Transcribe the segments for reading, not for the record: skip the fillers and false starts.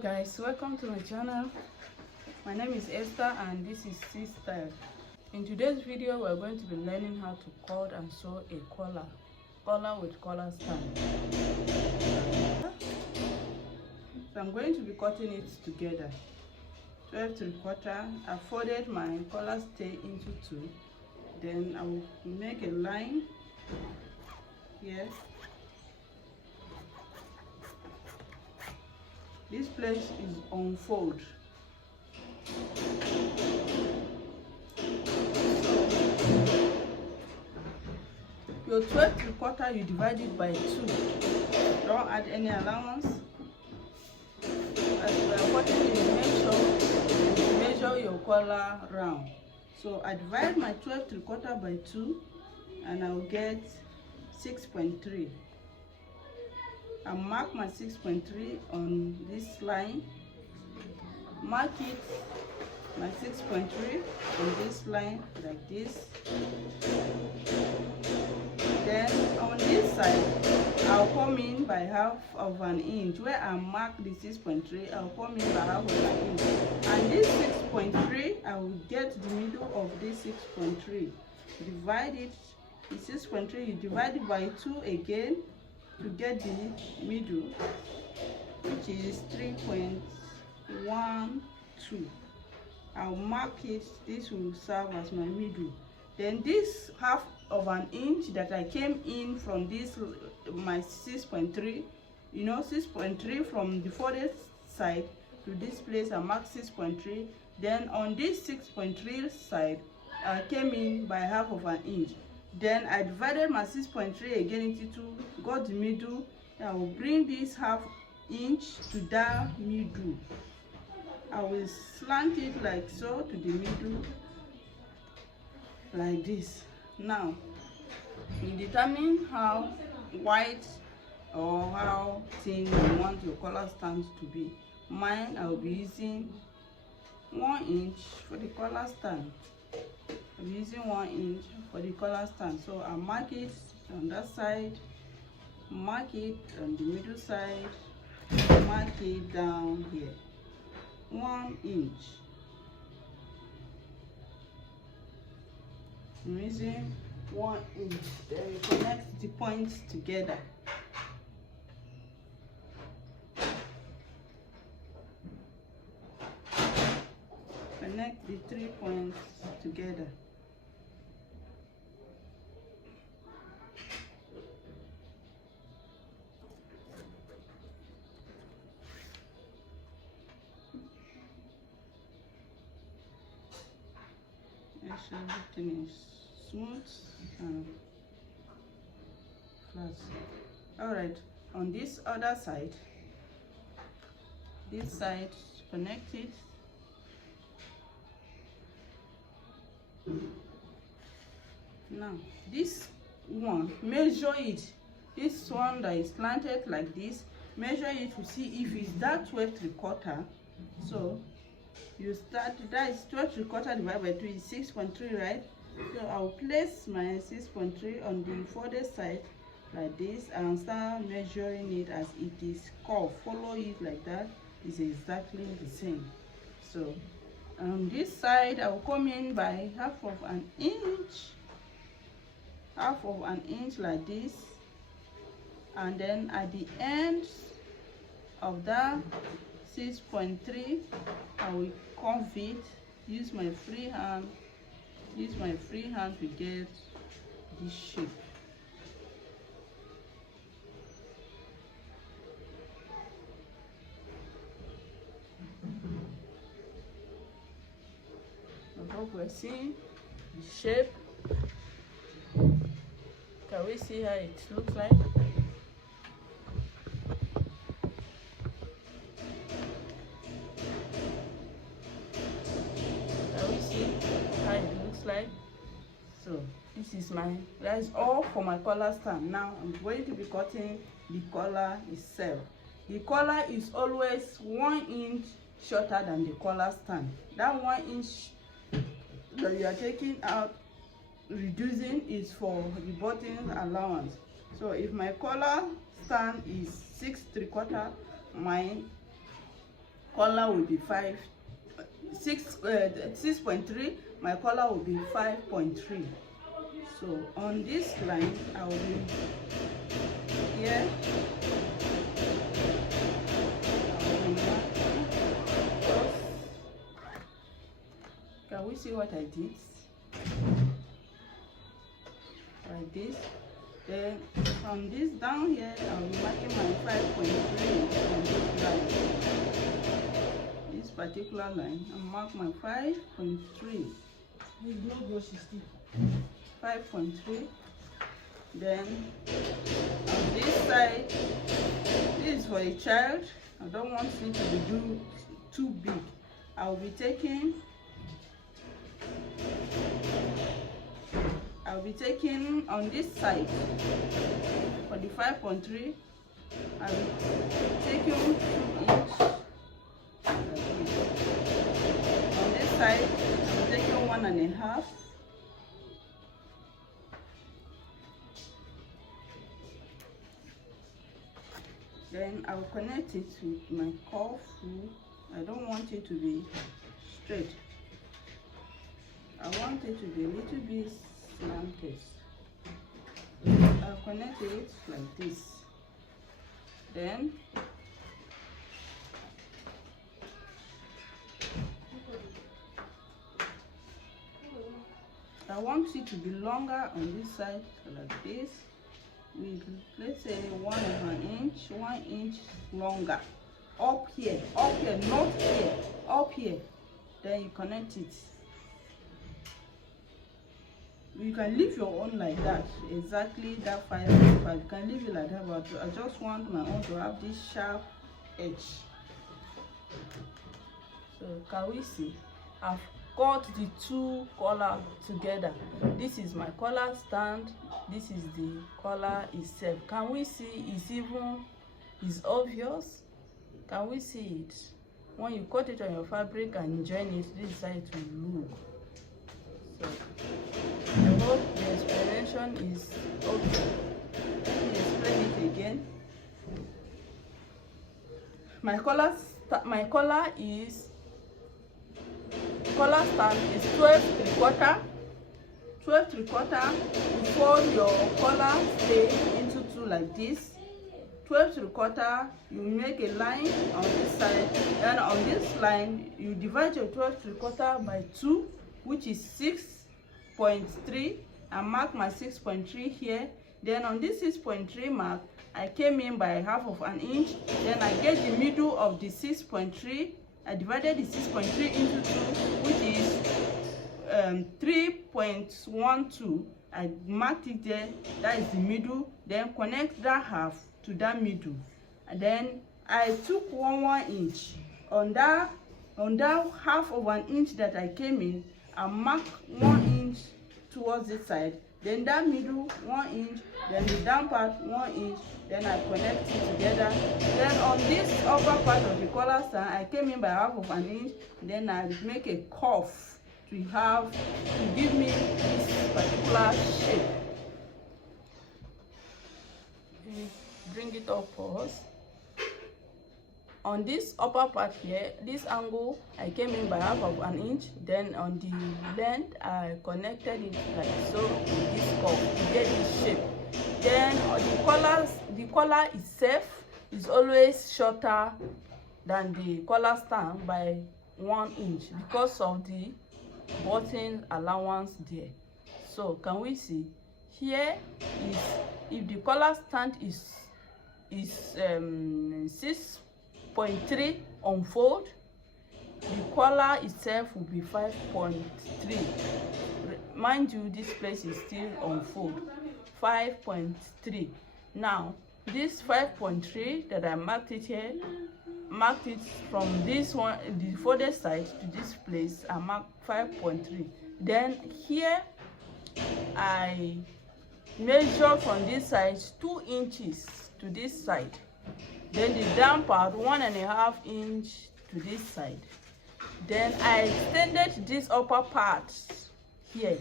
Hello guys, welcome to my channel. My name is Esther and this is C-Style. In today's video we're going to be learning how to cut and sew a collar with collar stand. So I'm going to be cutting it together 12 3/4. I folded my collar stay into two, then I will make a line here. This place is unfold. Your 12 3/4 you divide it by 2. Don't add any allowance. As we are cutting it, measure your collar round. So I divide my 12 3/4 by 2 and I will get 6.3. I mark my 6.3 on this line. Mark it, my 6.3 on this line like this. Then on this side, I'll come in by half of an inch. Where I mark the 6.3, I'll come in by half of an inch. And this 6.3, I will get the middle of this 6.3. Divide it, the 6.3, you divide it by 2 again to get the middle, which is 3.12. I'll mark it. This will serve as my middle. Then this half of an inch that I came in from this, my 6.3, 6.3 from the folded side to this place, I mark 6.3. Then on this 6.3 side, I came in by half of an inch. Then I divided my 6.3 again into 2, got the middle. I will bring this half inch to that middle. I will slant it like so to the middle, like this. Now, you determine how wide or how thin you want your collar stand to be. Mine, I will be using 1 inch for the collar stand. I'm using 1 inch for the collar stand. So I mark it on that side, mark it on the middle side, mark it down here. 1 inch. I'm using 1 inch. Then we connect the points together. Connect the 3 points together. Make sure everything is smooth and flat. Alright, on this other side, this side, connect it. Now this one, measure it. This one that is slanted like this, measure it to see if it's that 12 3/4. So you start, that is 12 3/4 divided by 2 is 6.3, right? So I'll place my 6.3 on the folded side like this and start measuring it as it is curved. Follow it like that. It's exactly the same. So on this side, I will come in by half of an inch like this, and then at the end of that 6.3, I will curve it. Use my free hand to get this shape. I hope we're seeing the shape. Can we see how it looks like? Can we see how it looks like? So this is that's all for my collar stand. Now I'm going to be cutting the collar itself. The collar is always 1 inch shorter than the collar stand. That 1 inch that you are taking out, reducing, is for the button allowance. So if my collar stand is 6 3/4, my collar will be 6.3. My collar will be 5.3. So on this line, I will be here. Can we see what I did? Like this. Then from this down here, I'll be marking my 5.3 on this line. This particular line, I'll mark my 5.3. 5.3. Then on this side, this is for a child. I don't want it to be too big. I'll be taking on this side for the 5.3. I'll be taking 2 inch. On this side, I'm taking 1.5. Then I'll connect it with my cuff. I don't want it to be straight. I want it to be a little bit slanted. I'll connect it like this. Then I want it to be longer on this side, like this, with, let's say, 1 inch, 1 inch longer. Up here, not here, up here. Then you connect it. You can leave your own like that, exactly that 5.5. You can leave it like that, but I just want my own to have this sharp edge. So can we see? I've got the 2 collars together. This is my collar stand. This is the collar itself. Can we see? It's obvious. Can we see it? When you cut it on your fabric and join it, this is how it will look. So I hope the explanation is okay. Let me explain it again. My collar stand is 12 3/4. 12 3/4. You fold your collar stay into 2 like this. 12 3/4. You make a line on this side, and on this line you divide your 12 3/4 by 2, which is 6.3, and mark my 6.3 here. Then on this 6.3 mark, I came in by 1/2 inch. Then I get the middle of the 6.3. I divided the 6.3 into 2, which is 3.12. I marked it there. That is the middle. Then connect that half to that middle, and then I took 1 inch on that 1/2 inch that I came in. I marked 1 inch towards this side. Then that middle 1 inch. Then the down part 1 inch. Then I connect it together. Then on this upper part of the collar stand, I came in by 1/2 inch. Then I make a cuff to give me this particular shape. Bring it up for us. On this upper part here, this angle, I came in by 1/2 inch. Then on the length, I connected it like so with this cuff to get this shape. Then the collar itself is always shorter than the collar stand by 1 inch because of the button allowance there. So can we see? Here is, if the collar stand is 6.3 unfold, the collar itself will be 5.3. Mind you, this place is still unfold. 5.3. Now this 5.3 that I marked it here, marked it from this one, the folded side, to this place. I marked 5.3. Then here I measure from this side 2 inches to this side. Then the down part 1.5 inch to this side. Then I extended this upper part here.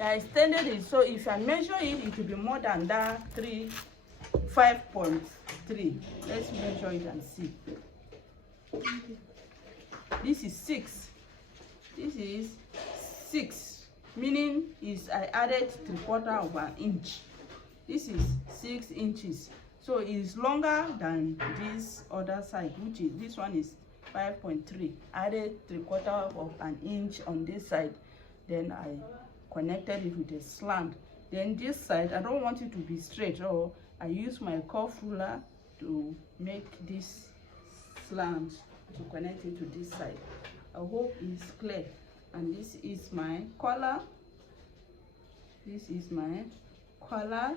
I extended it, so if I measure it, it will be more than that 5.3. Let's measure it and see. this is 6. This is 6, meaning is I added 3/4 of an inch. This is 6 inches, so it's longer than this other side, which is this one is 5.3. Added 3/4 of an inch on this side, then I connected it with a slant. Then this side, I don't want it to be straight, so I use my curve ruler to make this slant to connect it to this side. I hope it's clear. And this is my collar. This is my collar,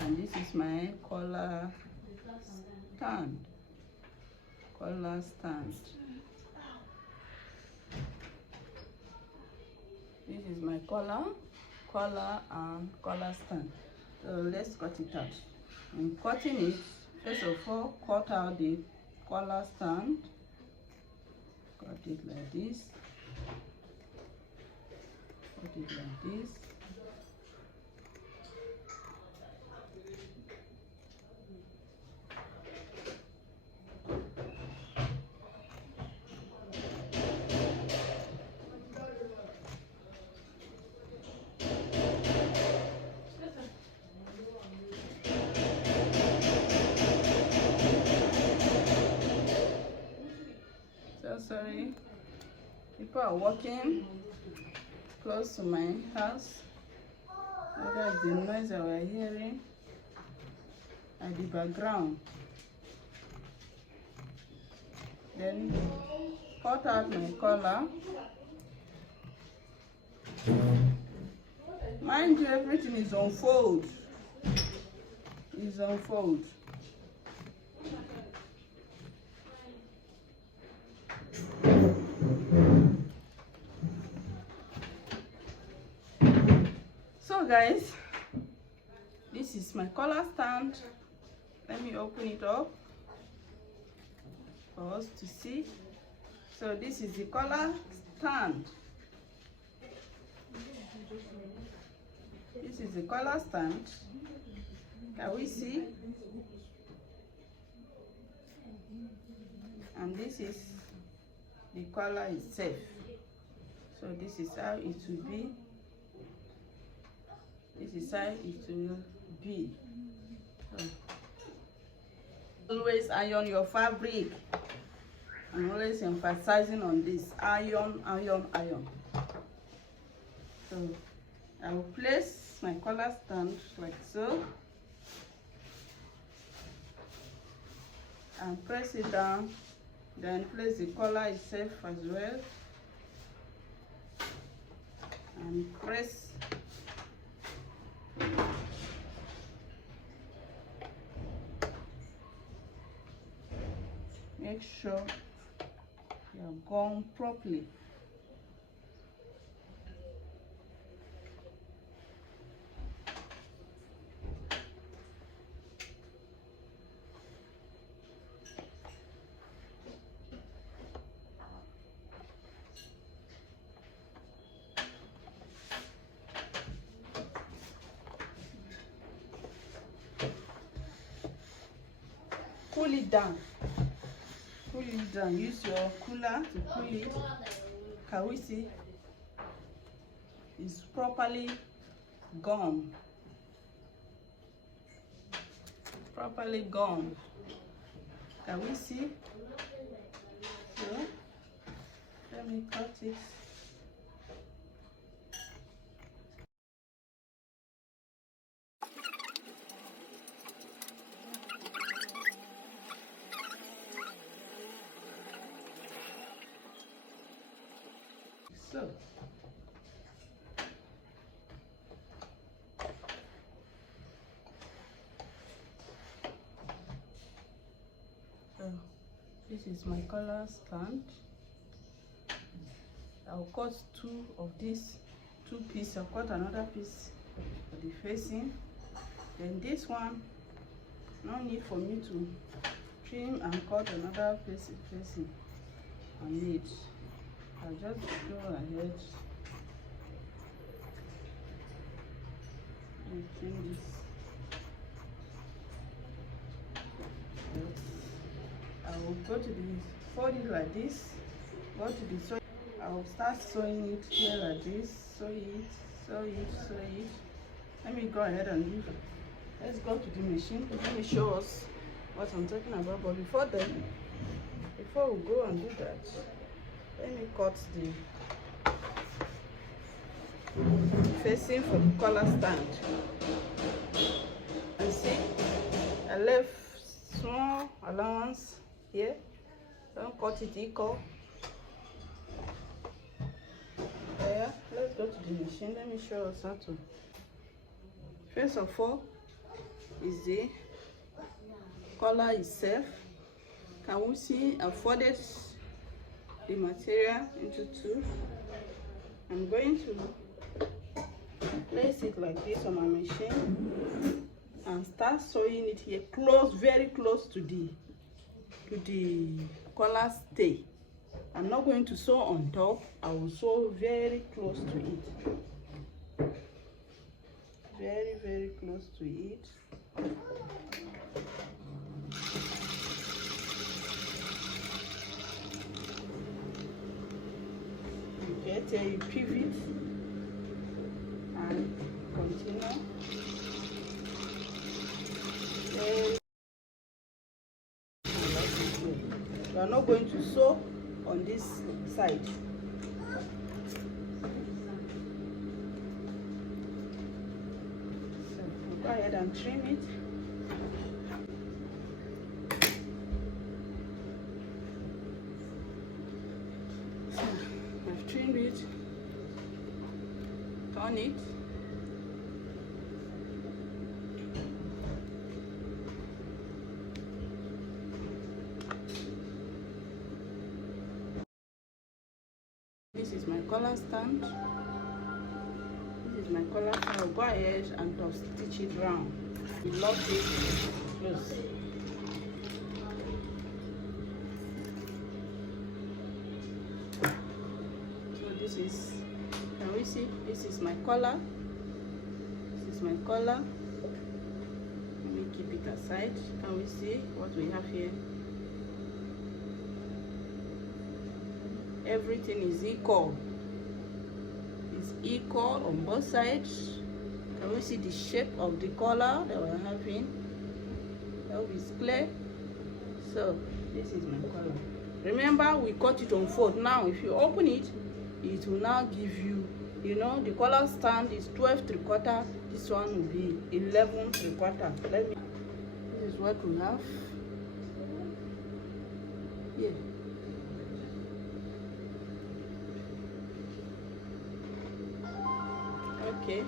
and this is my collar stand. Collar stand. This is my collar and collar stand. So let's cut it out. I'm cutting it. First of all, cut out the collar stand. Cut it like this. Cut it like this. Sorry, people are walking close to my house. That's the noise that we're hearing at the background. Then cut out my collar. Mind you, everything is on fold. It's on fold. So guys, this is my collar stand. Let me open it up for us to see. So this is the collar stand. This is the collar stand. Can we see? And this is the collar itself. So this is how it will be. This is how it will be. So, always iron your fabric. I'm always emphasizing on this. Iron, iron, iron. So I will place my collar stand like so. And press it down. Then place the collar itself as well. And press. Make sure you're gone properly. Cool it down. Cool it down. Use your cooler to cool it. Can we see? It's properly gone. Properly gone. Can we see? So let me cut it. So this is my collar stand. I'll cut two of these two pieces. I'll cut another piece for the facing. Then this one, no need for me to trim and cut another facing on it. I'll just go ahead and trim this. I will go to the fold it like this. go to the sew. I will start sewing it here like this. Sew it, sew it, sew it. Let me go ahead and do. Let's go to the machine. Let me show us what I'm talking about. But before then, before we go and do that, let me cut the facing for the collar stand. And see, I left small allowance here. Don't cut it equal. Yeah, let's go to the machine. Let me show us how to. First of all, is the collar itself. Can we see I folded the material into two? I'm going to place it like this on my machine and start sewing it here close, very close to the collar stay. I'm not going to sew on top. I will sew very close to it. Very, very close to it. You get a pivot and continue. You are not going to sew on this side. So go ahead and trim it. So I've trimmed it. Turn it. This is my collar stand. This is my collar stand. I'll go ahead and stitch it round. We lock it close. So this is, can we see? This is my collar. This is my collar. Let me keep it aside. Can we see what we have here? Everything is equal. It's equal on both sides. Can we see the shape of the collar that we're having? That is clear. So this is my collar. Remember, we cut it on fold. Now if you open it, it will now give you, you know, the collar stand is 12 3/4. This one will be 11 3/4. Let me, this is what we have here. Okay,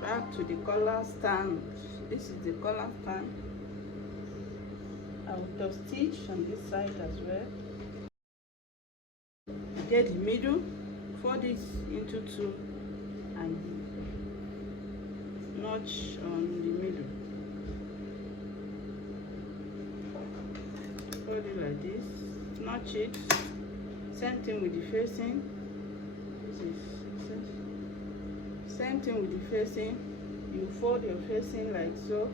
back to the collar stand. This is the collar stand. I will top stitch on this side as well. Get the middle, fold it into two and notch on the middle. Fold it like this, notch it. Same thing with the facing. This is same thing with the facing. You fold your facing like so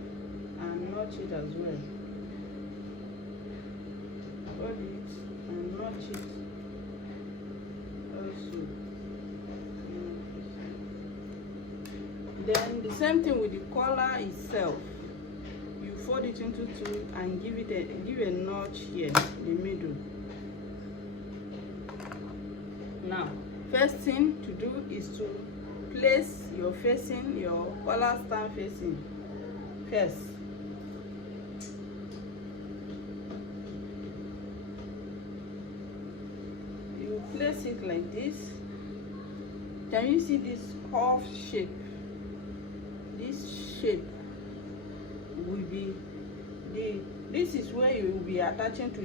and notch it as well. Fold it and notch it also. Then the same thing with the collar itself. You fold it into two and give a notch here in the middle. Now, first thing to do is to place your facing, your collar stand facing first. You place it like this. Can you see this half shape? This shape will be this is where you will be attaching to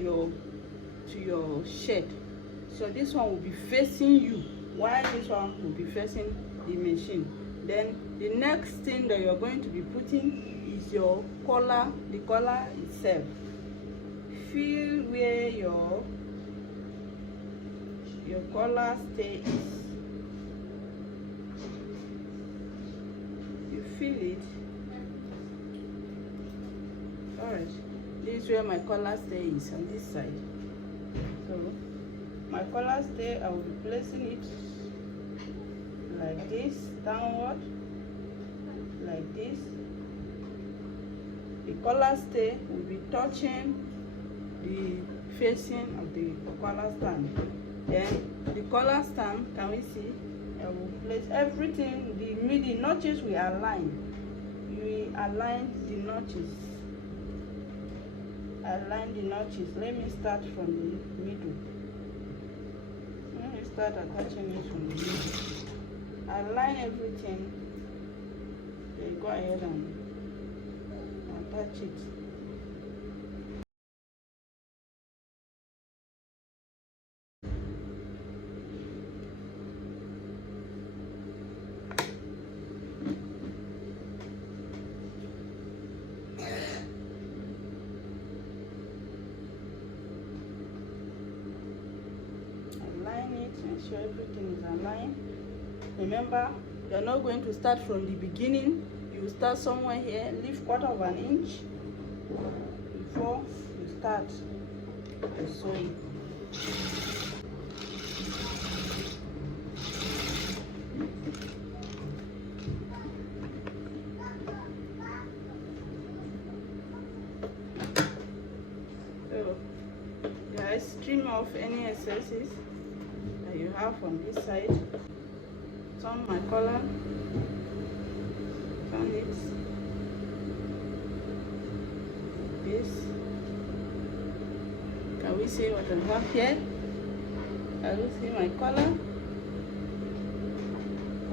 your shirt. So this one will be facing you, while this one will be facing the machine. Then the next thing that you're going to be putting is your collar, the collar itself. Feel where your collar stay is. You feel it. Alright, this is where my collar stay is, on this side. So my collar stay, I will be placing it like this, downward, like this. The collar stay will be touching the facing of the collar stand. Then the collar stand, can we see? I will place everything, the notches we align. We align the notches. Align the notches. Let me start from the middle. Let me start attaching it from the middle. Align everything. Then go ahead and attach it. Make sure everything is aligned. Remember, you're not going to start from the beginning. You start somewhere here, leave 1/4 inch before you start the sewing. So guys, trim off any excesses you have on this side. Turn my collar, turn it this. Can we see what I have here? Can we see my collar?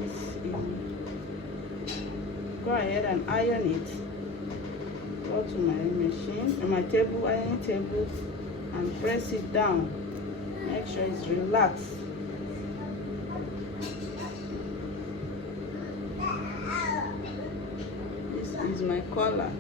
It's easy. Go ahead and iron it. Go to my machine, my table, ironing table, and press it down. Make sure it's relaxed. Is my collar.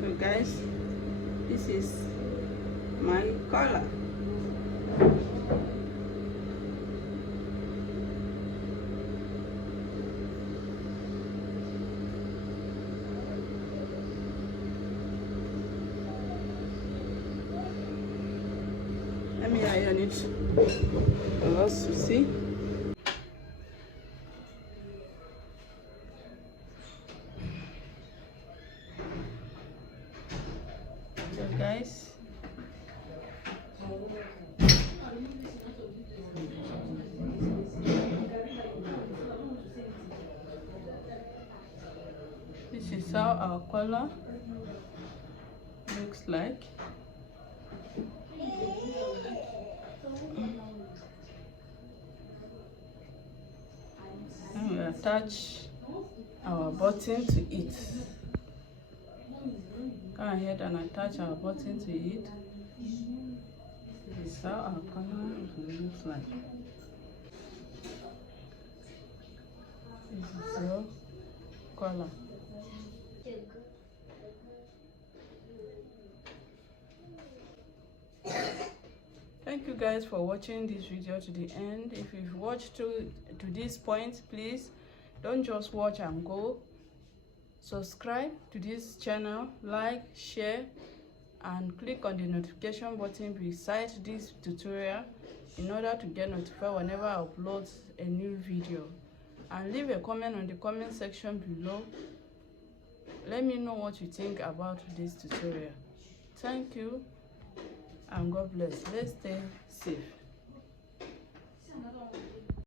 So guys, this is my collar. Let me iron it for us to see. So guys, this is how our collar looks like. And we attach our button to it. Go ahead and attach our button to it. This is how our collar looks like. This is our collar. Thank you guys for watching this video to the end. If you've watched to this point, please don't just watch and go. Subscribe to this channel, like, share, and click on the notification button beside this tutorial in order to get notified whenever I upload a new video. And leave a comment on the comment section below. Let me know what you think about this tutorial. Thank you and God bless. Let's stay safe.